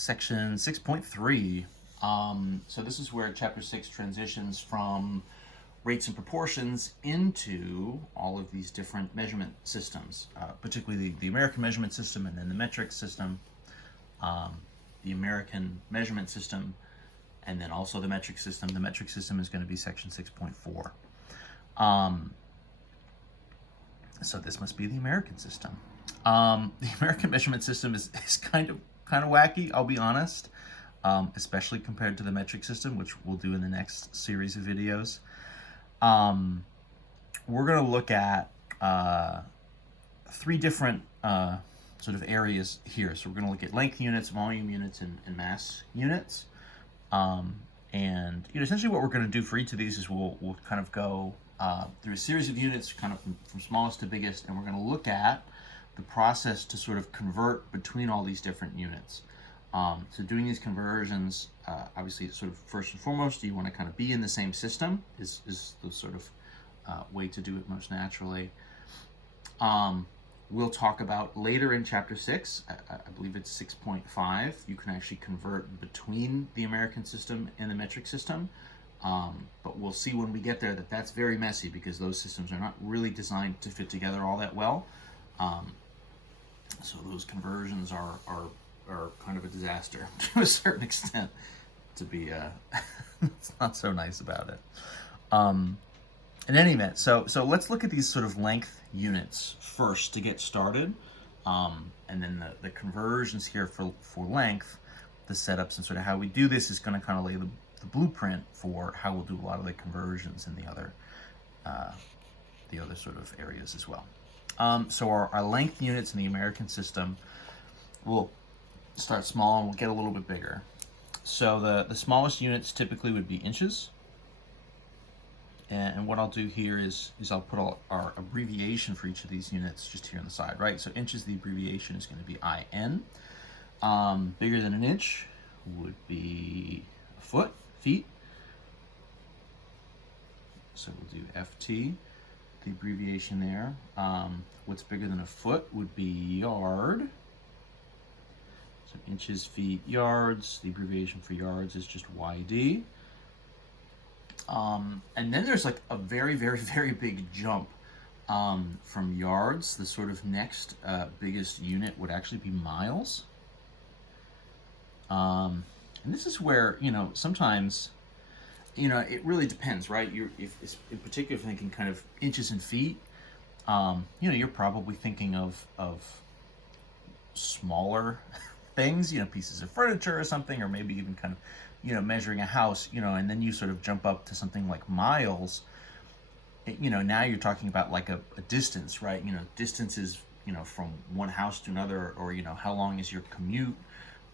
section 6.3. So this is where chapter 6 transitions from rates and proportions into all of these different measurement systems, particularly the American measurement system and then the metric system, the American measurement system, and then also the metric system. The metric system is going to be section 6.4. So this must be the American system. The American measurement system is kind of wacky, I'll be honest, especially compared to the metric system, which we'll do in the next series of videos. We're going to look at three different sort of areas here. So we're going to look at length units, volume units, and mass units. And essentially what we're going to do for each of these is we'll kind of go through a series of units, kind of from smallest to biggest, and we're going to look at the process to sort of convert between all these different units. So doing these conversions, obviously, sort of first and foremost, you want to kind of be in the same system is the sort of way to do it most naturally. We'll talk about later in chapter 6, I believe it's 6.5, you can actually convert between the American system and the metric system. But we'll see when we get there that that's very messy because those systems are not really designed to fit together all that well. So those conversions are kind of a disaster to a certain extent, to be it's not so nice about it. In any event, so let's look at these sort of length units first to get started, and then the conversions here for length, the setups and sort of how we do this is going to kind of lay the blueprint for how we'll do a lot of the conversions in the other sort of areas as well. So our length units in the American system will start small and we'll get a little bit bigger. So the smallest units typically would be inches. And what I'll do here is I'll put our abbreviation for each of these units just here on the side, right? So inches, the abbreviation is going to be IN. Bigger than an inch would be a foot, feet. So we'll do FT, the abbreviation there. What's bigger than a foot would be yard. So inches, feet, yards. The abbreviation for yards is just YD. And then there's like a very, very, very big jump from yards. The sort of next biggest unit would actually be miles. And this is where, sometimes, it really depends, right? If in particular thinking kind of inches and feet, you're probably thinking of smaller things, pieces of furniture or something, or maybe even kind of, measuring a house, and then you sort of jump up to something like miles. Now you're talking about like a distance, right? Distances, from one house to another, or, how long is your commute,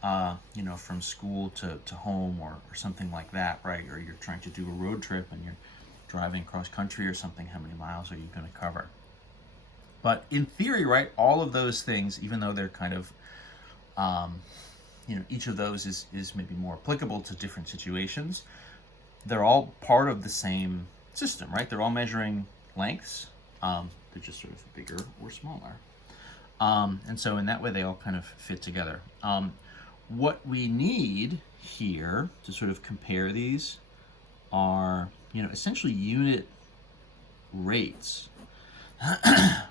from school to home or something like that, right? Or you're trying to do a road trip and you're driving across country or something. How many miles are you going to cover? But in theory, right, all of those things, even though they're kind of, each of those is maybe more applicable to different situations, they're all part of the same system, right? They're all measuring lengths. They're just sort of bigger or smaller. And so in that way, they all kind of fit together. What we need here to sort of compare these are, essentially unit rates.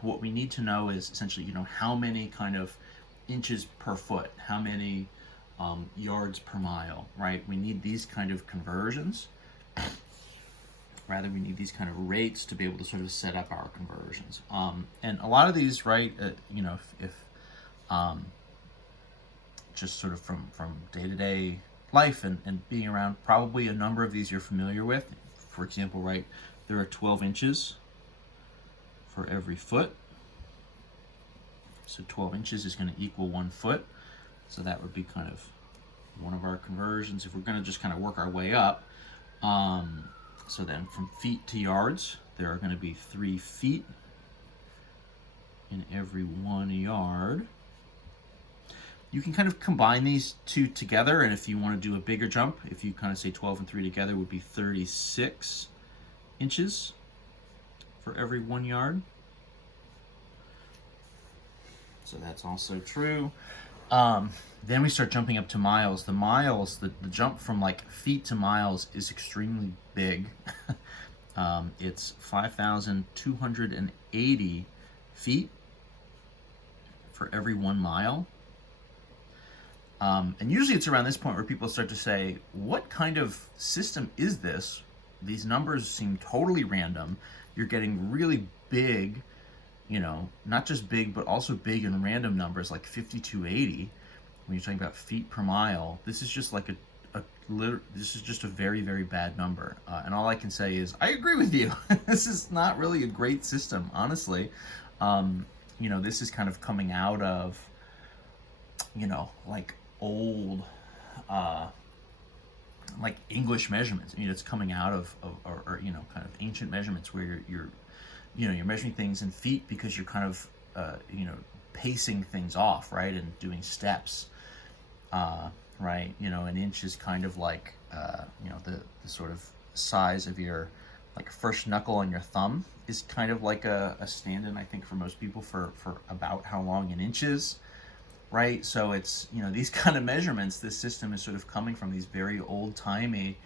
What we need to know is essentially, how many kind of inches per foot, how many yards per mile, right? We need these kind of conversions. Rather, we need these kind of rates to be able to sort of set up our conversions. And a lot of these, right, if just sort of from day-to-day life and being around, probably a number of these you're familiar with. For example, right, there are 12 inches for every foot. So 12 inches is going to equal 1 foot. So that would be kind of one of our conversions if we're going to just kind of work our way up. So then from feet to yards, there are going to be 3 feet in every 1 yard. You can kind of combine these two together, and if you want to do a bigger jump, if you kind of say 12 and 3 together, would be 36 inches for every 1 yard. So that's also true. Then we start jumping up to miles. The miles, the jump from like feet to miles is extremely big. It's 5,280 feet for every 1 mile. And usually it's around this point where people start to say, what kind of system is this? These numbers seem totally random. You're getting really big, not just big, but also big and random numbers like 5,280. When you're talking about feet per mile, this is just like this is just a very, very bad number. And all I can say is, I agree with you. This is not really a great system, honestly. This is kind of coming out of, like old, like English measurements. It's coming out of or kind of ancient measurements where you're measuring things in feet because you're kind of, pacing things off, right, and doing steps. Right, an inch is kind of like, the sort of size of your like first knuckle on your thumb is kind of like a stand-in, I think, for most people for about how long an inch is, right? So it's, these kind of measurements, this system is sort of coming from these very old-timey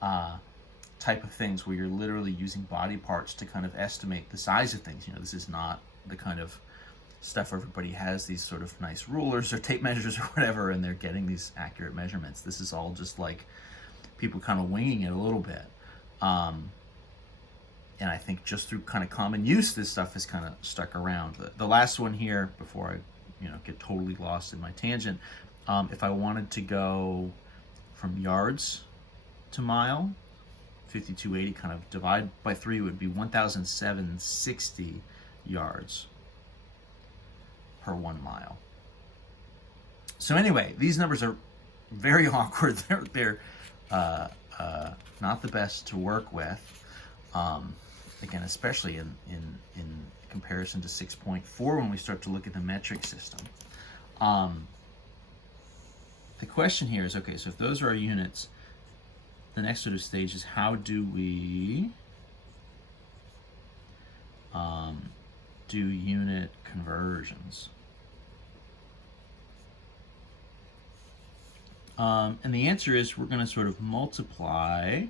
type of things where you're literally using body parts to kind of estimate the size of things. This is not the kind of stuff everybody has these sort of nice rulers or tape measures or whatever, and they're getting these accurate measurements. This is all just like people kind of winging it a little bit. And I think just through kind of common use, this stuff has kind of stuck around. The last one here, before I get totally lost in my tangent, if I wanted to go from yards to mile, 5,280 kind of divide by 3 would be 1,760 yards per 1 mile. So anyway, these numbers are very awkward. They're not the best to work with. Again, especially in comparison to 6.4 when we start to look at the metric system. The question here is, okay, so if those are our units, the next sort of stage is how do we do unit conversions? And the answer is we're going to sort of multiply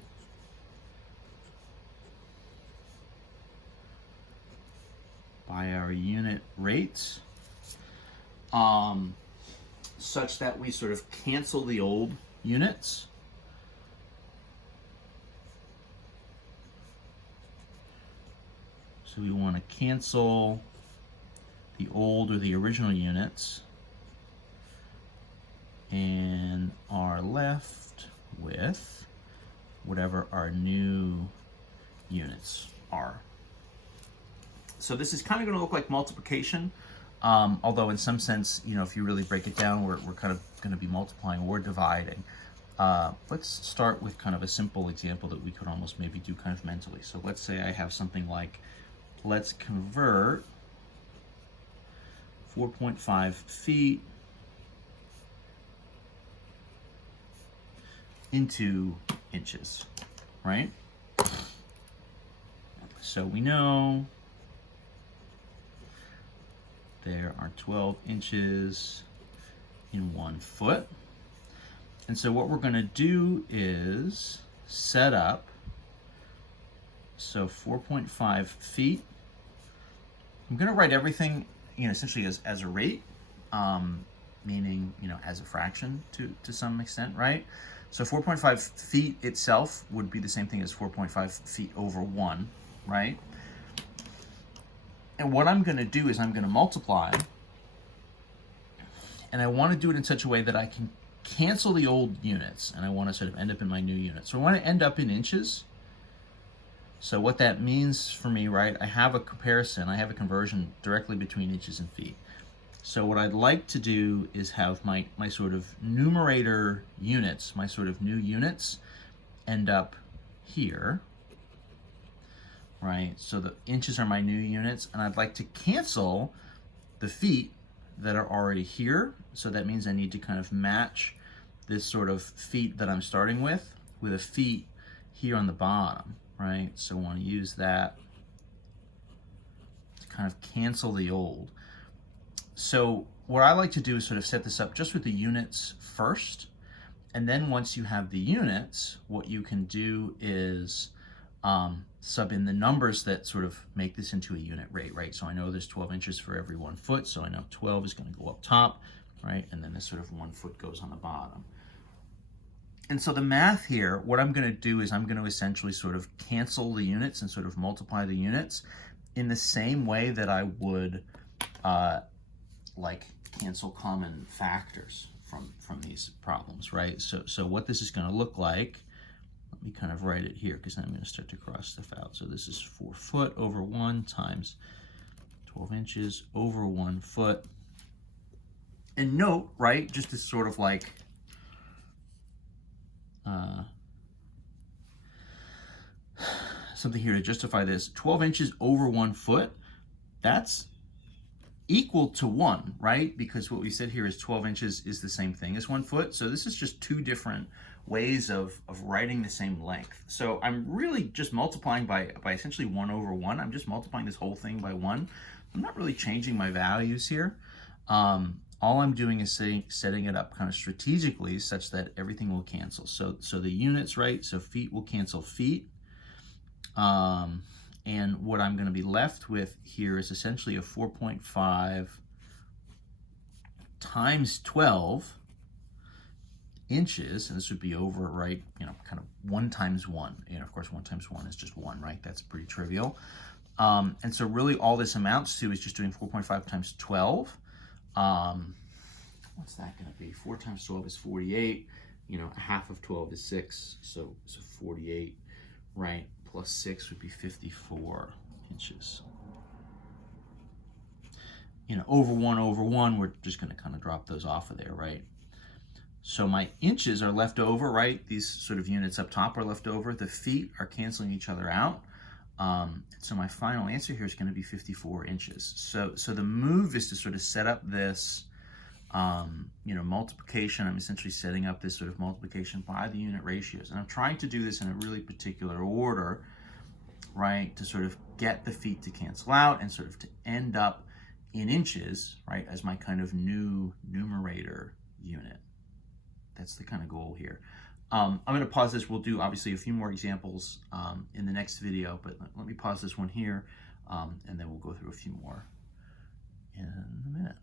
by our unit rates, such that we sort of cancel the old units. So we want to cancel the old or the original units and are left with whatever our new units are. So this is kind of going to look like multiplication, although in some sense, if you really break it down, we're kind of going to be multiplying or dividing. Let's start with kind of a simple example that we could almost maybe do kind of mentally. So let's say I have something like, let's convert 4.5 feet into inches, right? So we know there are 12 inches in 1 foot. And so what we're going to do is set up, so 4.5 feet. I'm going to write everything, essentially as a rate, meaning, as a fraction to some extent, right? So 4.5 feet itself would be the same thing as 4.5 feet over 1, right? And what I'm going to do is I'm going to multiply, and I want to do it in such a way that I can cancel the old units, and I want to sort of end up in my new unit. So I want to end up in inches. So what that means for me, right, I have a comparison, I have a conversion directly between inches and feet. So what I'd like to do is have my sort of numerator units, my sort of new units, end up here, right? So the inches are my new units, and I'd like to cancel the feet that are already here. So that means I need to kind of match this sort of feet that I'm starting with a feet here on the bottom, right? So I want to use that to kind of cancel the old. So what I like to do is sort of set this up just with the units first. And then once you have the units, what you can do is sub in the numbers that sort of make this into a unit rate, right? So I know there's 12 inches for every 1 foot, so I know 12 is going to go up top, right? And then this sort of 1 foot goes on the bottom. And so the math here, what I'm going to do is I'm going to essentially sort of cancel the units and sort of multiply the units in the same way that I would like cancel common factors from these problems, right? So what this is going to look like, let me kind of write it here because then I'm going to start to cross stuff out. So this is 4 foot over 1 times 12 inches over 1 foot. And note, right, just as sort of like something here to justify this, 12 inches over 1 foot, that's equal to 1, right? Because what we said here is 12 inches is the same thing as 1 foot. So this is just 2 different ways of writing the same length. So I'm really just multiplying by essentially 1 over 1. I'm just multiplying this whole thing by 1. I'm not really changing my values here. All I'm doing is setting it up kind of strategically such that everything will cancel. So the units, right? So feet will cancel feet. And what I'm going to be left with here is essentially a 4.5 times 12 inches, and this would be over, right, you know, kind of 1 times 1. And of course, 1 times 1 is just 1, right? That's pretty trivial. And so really all this amounts to is just doing 4.5 times 12. What's that going to be? 4 times 12 is 48. You know, half of 12 is 6, so 48, right? Plus 6 would be 54 inches. You know, over 1, we're just going to kind of drop those off of there, right? So my inches are left over, right? These sort of units up top are left over. The feet are canceling each other out. So my final answer here is going to be 54 inches. So the move is to sort of set up this, you know, multiplication. I'm essentially setting up this sort of multiplication by the unit ratios. And I'm trying to do this in a really particular order, right, to sort of get the feet to cancel out and sort of to end up in inches, right, as my kind of new numerator unit. That's the kind of goal here. I'm going to pause this. We'll do obviously a few more examples in the next video, but let me pause this one here, and then we'll go through a few more in a minute.